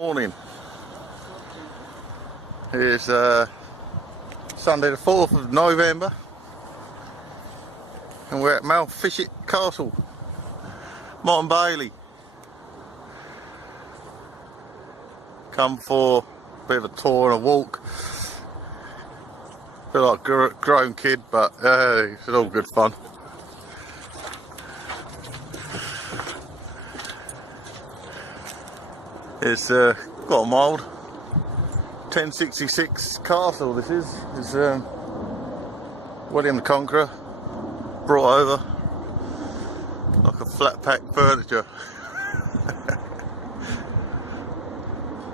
Morning. Here's Sunday the 4th of November and we're at Mountfichets Castle, Martin Bailey. Come for a bit of a tour and a walk. Feel like a grown kid, but it's all good fun. It's got a mild 1066 castle. This is William the Conqueror brought over like a flat pack furniture.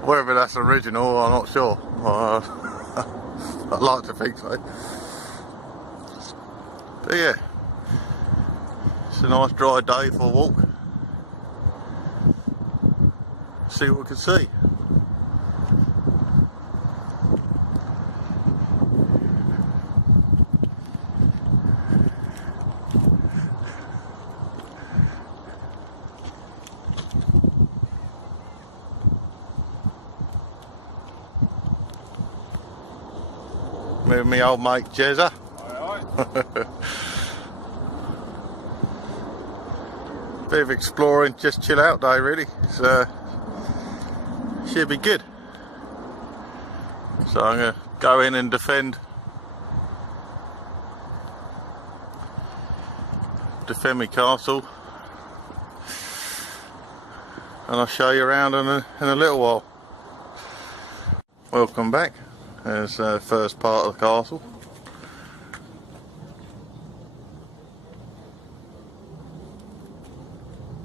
Whether that's original, I'm not sure. I'd like to think so. But yeah, it's a nice dry day for a walk. See what we can see. Me and my old mate Jezza. Aye. Bit of exploring, just chill out day really. So should be good. So I'm gonna go in and defend my castle, and I'll show you around in a little while. Welcome back. There's the first part of the castle.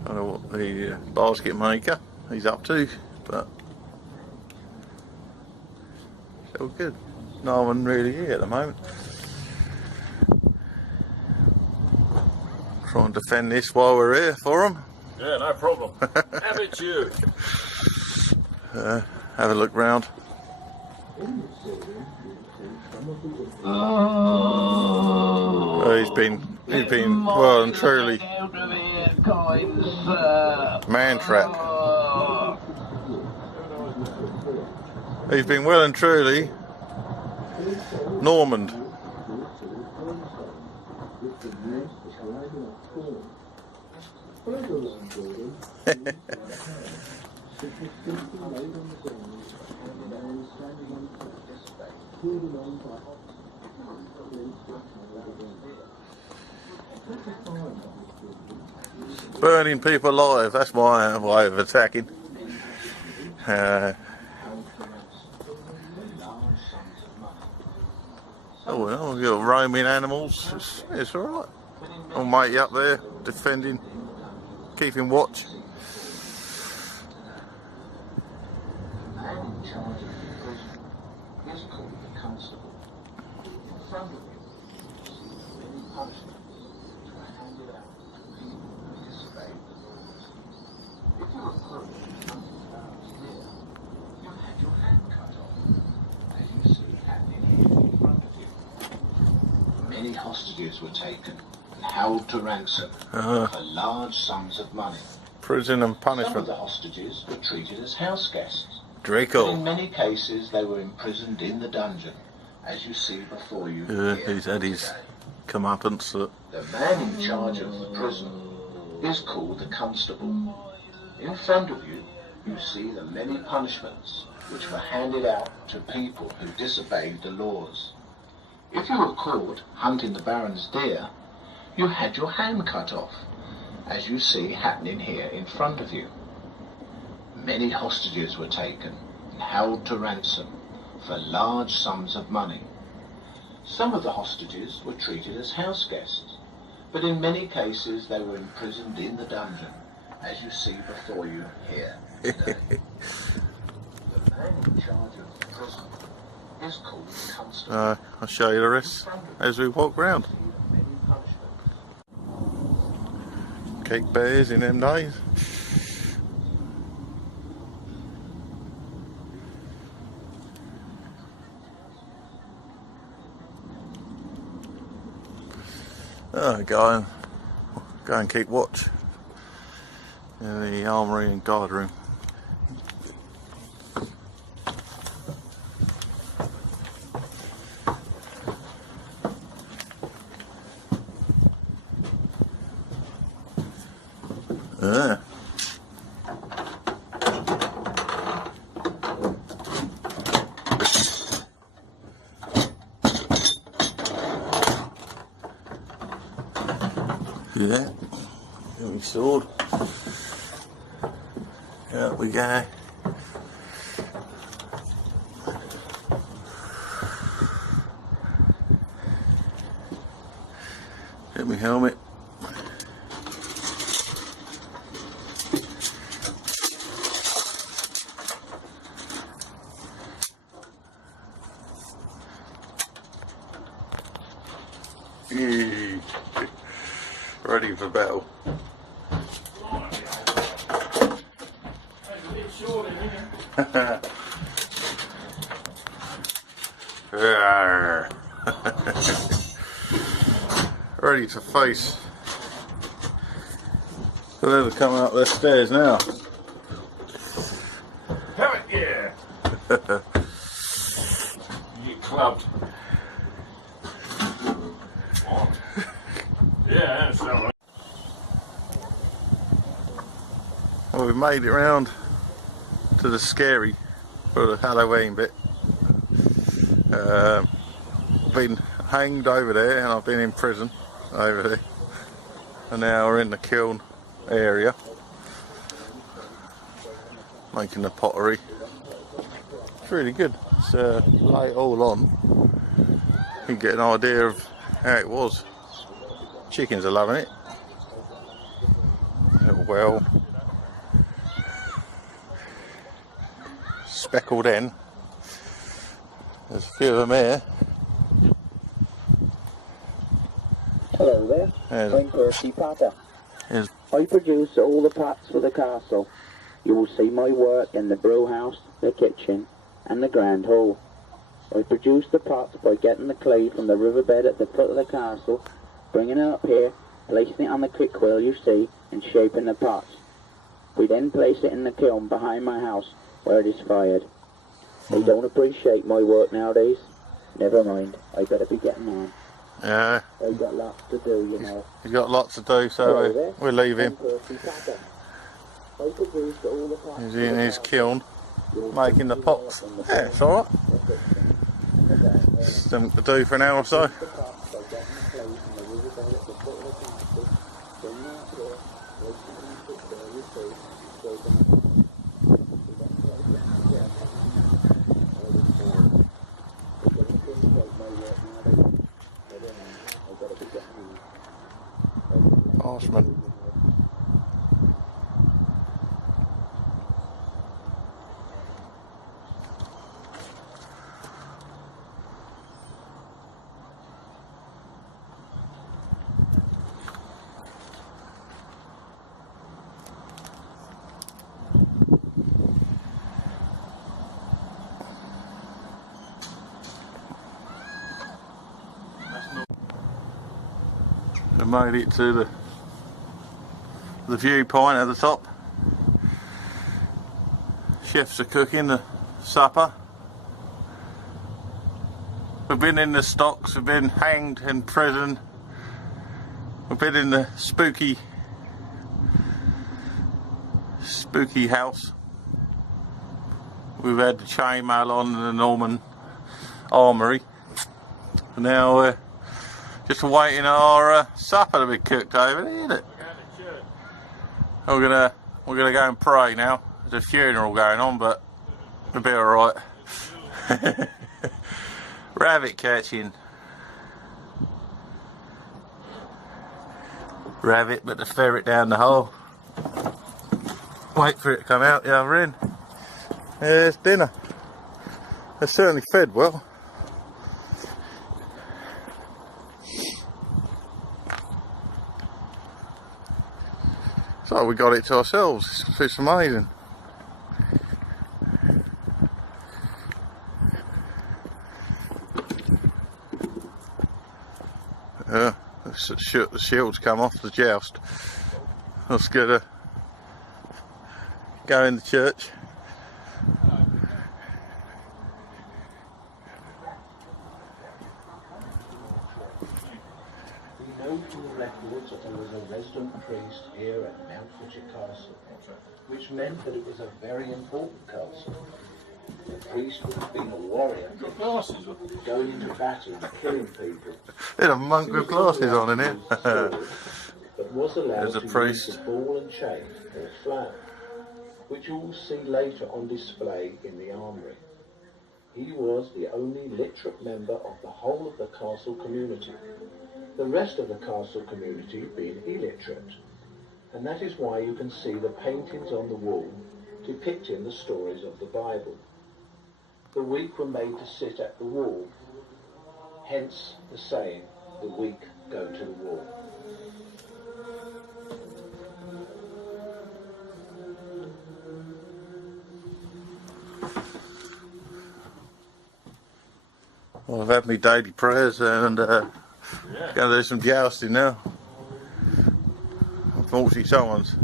I don't know what the basket maker he's up to, but it's all good. No one really here at the moment. Try and defend this while we're here for them. Yeah, no problem. Have it you. Have a look round. He's been well and truly man trap. He's been well and truly Normand. Burning people alive, that's my way of attacking. Oh well, we've got roaming animals, it's alright. I'll mate you up there, defending, keeping watch. Many hostages were taken and held to ransom for large sums of money. Prison and punishment. Some of the hostages were treated as house guests. Draco. But in many cases they were imprisoned in the dungeon, as you see before you. He's had his comeuppance. The man in charge of the prison is called the constable. In front of you, you see the many punishments which were handed out to people who disobeyed the laws. If you were caught hunting the Baron's deer, you had your hand cut off, as you see happening here in front of you. Many hostages were taken and held to ransom for large sums of money. Some of the hostages were treated as house guests, but in many cases they were imprisoned in the dungeon, as you see before you here today. The man in charge of the prison is called the constable. I'll show you the rest as we walk round. Cake bears in them days. Go and keep watch in the armoury and guard room. Yeah. Yeah. Get me sword. Out we go. Get me helmet. Yee. Ready for battle. Ready to face whoever's coming up the stairs now. Have it, yeah. You get clubbed. Yeah, that's all right. Well, we've made it round to the scary for the Halloween bit. Been hanged over there and I've been in prison over there, and now we're in the kiln area making the pottery. It's really good. It's lay it all on, you can get an idea of how it was. Chickens are loving it. Little well, speckled hen. There's a few of them here. Hello there, I'm Percy Potter. I produce all the pots for the castle. You will see my work in the brew house, the kitchen and the grand hall. I produce the pots by getting the clay from the riverbed at the foot of the castle, bringing it up here, placing it on the quick wheel you see and shaping the pots. We then place it in the kiln behind my house where it is fired. They don't appreciate my work nowadays. Never mind, I better be getting on. Yeah. I've got lots to do, you know. He's got lots to do, so we'll leave him. He's in his kiln making the pots. Yeah, it's alright. Something to do for an hour or so. Horseman. I made it to the viewpoint at the top. Chefs are cooking the supper. We've been in the stocks, we've been hanged in prison, we've been in the spooky house. We've had the chainmail on in the Norman armoury. Now we're just waiting our supper to be cooked over there, isn't it? We're gonna go and pray now. There's a funeral going on, but it'll be alright. Rabbit catching. Rabbit, but the ferret down the hole. Wait for it to come out the other end. There's dinner. They're certainly fed well. So we got it to ourselves. It's amazing. The shield's come off the joust. Let's go in the church. We know from the records that there was a resident priest here at Mountfitchet Castle, which meant that it was a very important castle. The priest would have been a warrior, going into battle and killing people. There's a monk with glasses on in here. But was allowed There's a to priest. use the ball and chain or flag, which you will see later on display in the armoury. He was the only literate member of the whole of the castle community, the rest of the castle community being illiterate, and that is why you can see the paintings on the wall depicting the stories of the Bible. The weak were made to sit at the wall, hence the saying, the weak go to the wall. Well, I've had my daily prayers and going to do some jousting now. Unfortunately, someone's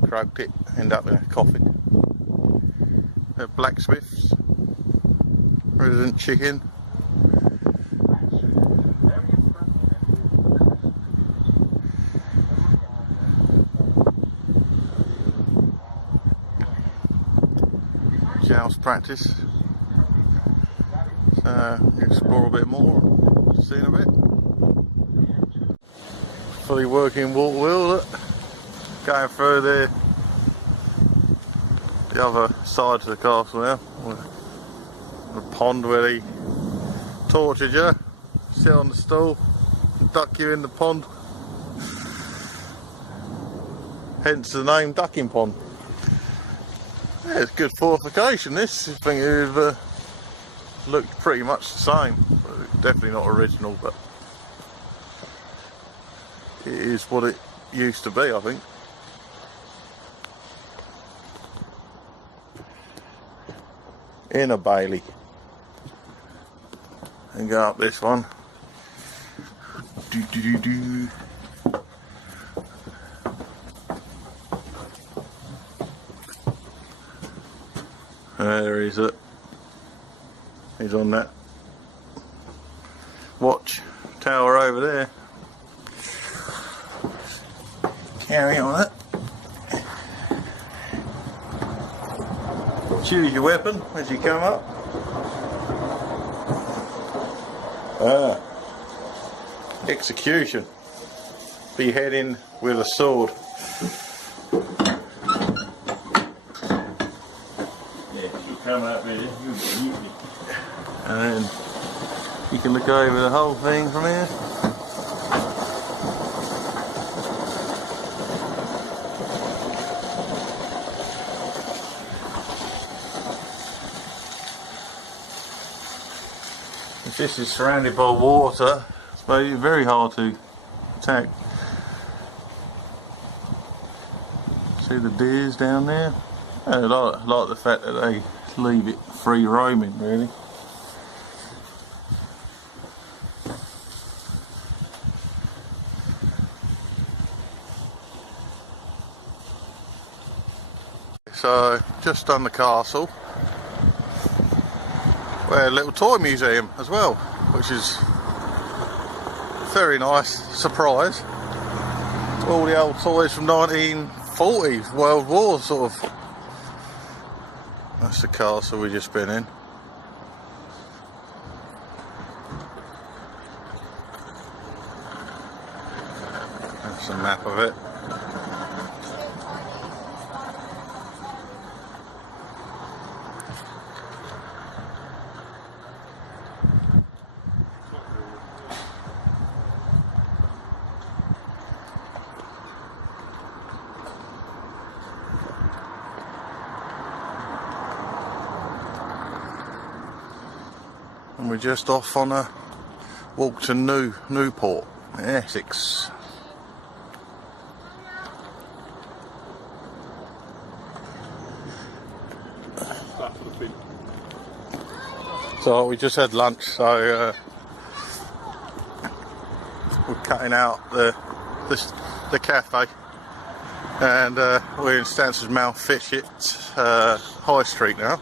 croaked it, end up in a coffin. They're blacksmiths, resident chicken. Joust practice. Explore a bit more, see in a bit. Fully working water wheel, look. Going through the other side of the castle now. The pond where they tortured you, sit on the stool, duck you in the pond. Hence the name Ducking Pond. Yeah, it's good fortification this. I think it would looked pretty much the same. Definitely not original, but it is what it used to be, I think. In a Bailey. And go up this one. Do. There is it. He's on that watch tower over there. Carry on it. Choose your weapon as you come up. Execution. Beheading with a sword. Yeah, you come up with it, you eat me. And you can look over the whole thing from here. If this is surrounded by water, it's very hard to attack. See the deers down there? I like the fact that they leave it free roaming, really. So, just done the castle. We're a little toy museum as well, which is a very nice surprise. All the old toys from 1940s, World War sort of. That's the castle we've just been in. That's a map of it. And we're just off on a walk to Newport in Essex. So we just had lunch, so we're cutting out the cafe, and we're in Stansted Mountfichets High Street now.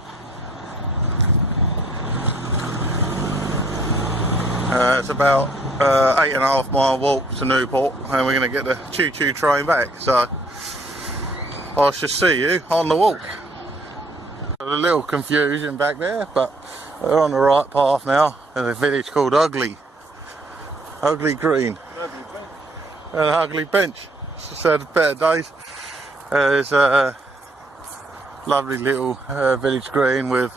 It's about 8.5 mile walk to Newport, and we're going to get the choo-choo train back. So I shall see you on the walk. A little confusion back there, but we're on the right path now. There's a village called Ugly Green, and an ugly bench. Just had better days. There's a lovely little village green with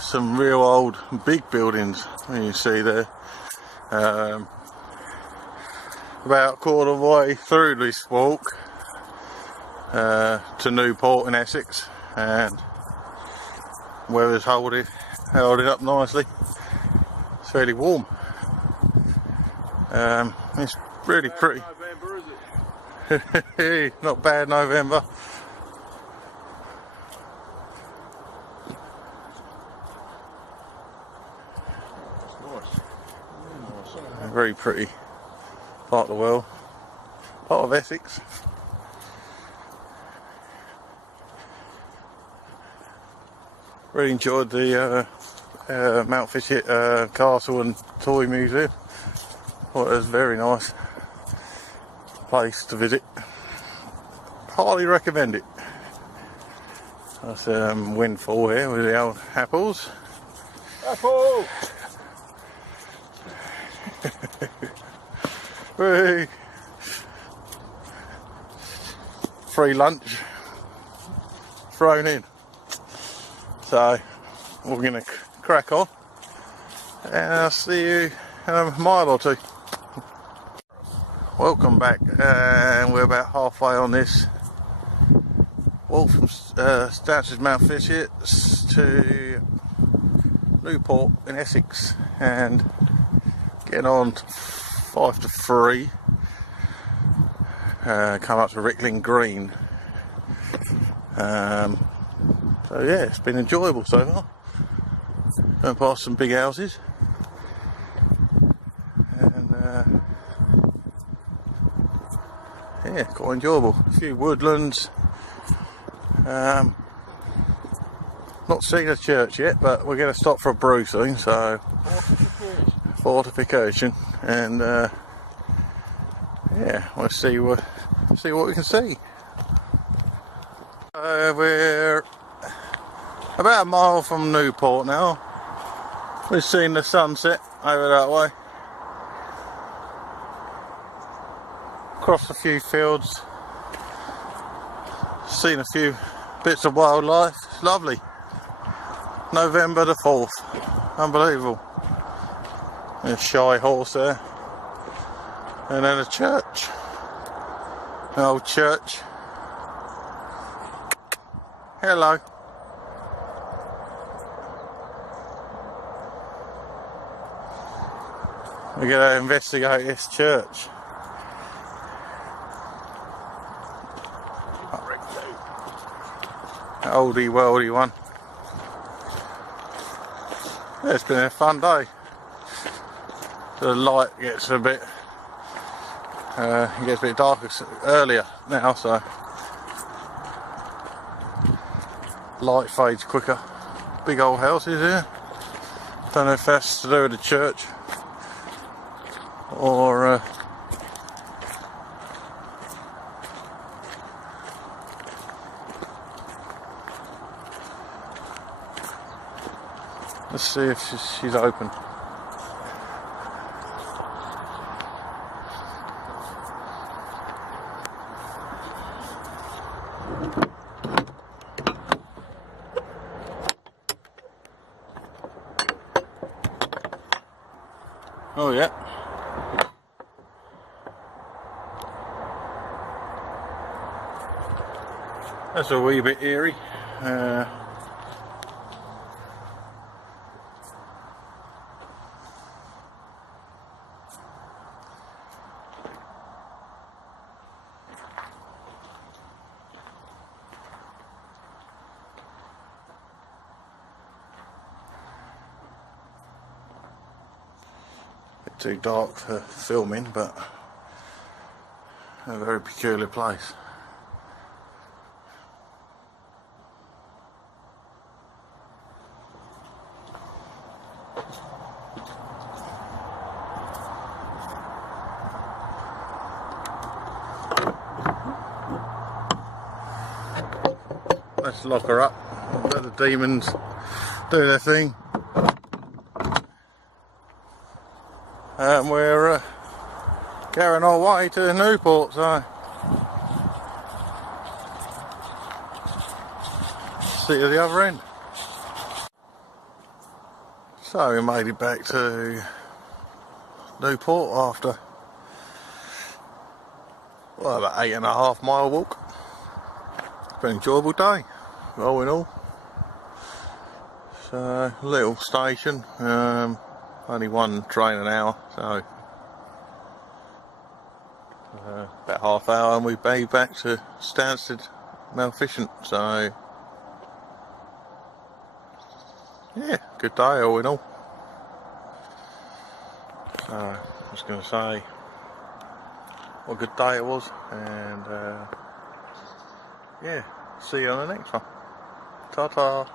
some real old big buildings you see there. About a quarter of the way through this walk to Newport in Essex, and weather's held it up nicely. It's fairly warm. It's really pretty. November, is it? Not bad November. Very pretty part of the world, part of Essex. Really enjoyed the Mountfichets Castle and Toy Museum. Thought it was a very nice place to visit. Highly recommend it. That's windfall here with the old apples. Apple! Free lunch thrown in. So we're going to crack on, and I'll see you in a mile or two. Welcome back, and we're about halfway on this walk from Stansted Mountfichets to Newport in Essex, and getting on to 5 to 3. Come up to Rickling Green. So yeah, it's been enjoyable so far. Going past some big houses, and yeah, quite enjoyable. A few woodlands. Not seen a church yet, but we're going to stop for a brew soon. So fortification, and yeah, we'll see what we can see. We're about a mile from Newport now. We've seen the sunset over that way. Crossed a few fields. Seen a few bits of wildlife. It's lovely. November the 4th. Unbelievable. There's a shy horse there. And then a church. An old church. Hello. We're going to investigate this church. Oldie worldy one. Yeah, it's been a fun day. The light gets a bit darker earlier now, so light fades quicker. Big old houses here. Don't know if that's to do with the church or let's see if she's open. Oh yeah. That's a wee bit eerie. Too dark for filming, but a very peculiar place. let's lock her up. Let the demons do their thing. And we're carrying our way to Newport, so see you at the other end. So we made it back to Newport after, well, about 8.5 mile walk. It's been an enjoyable day, all in all. So, little station, only one train an hour, so about half hour and we've made back to Stansted, mountfichets, so yeah, good day all in all. So, I was going to say what a good day it was, and yeah, see you on the next one. Ta-ta.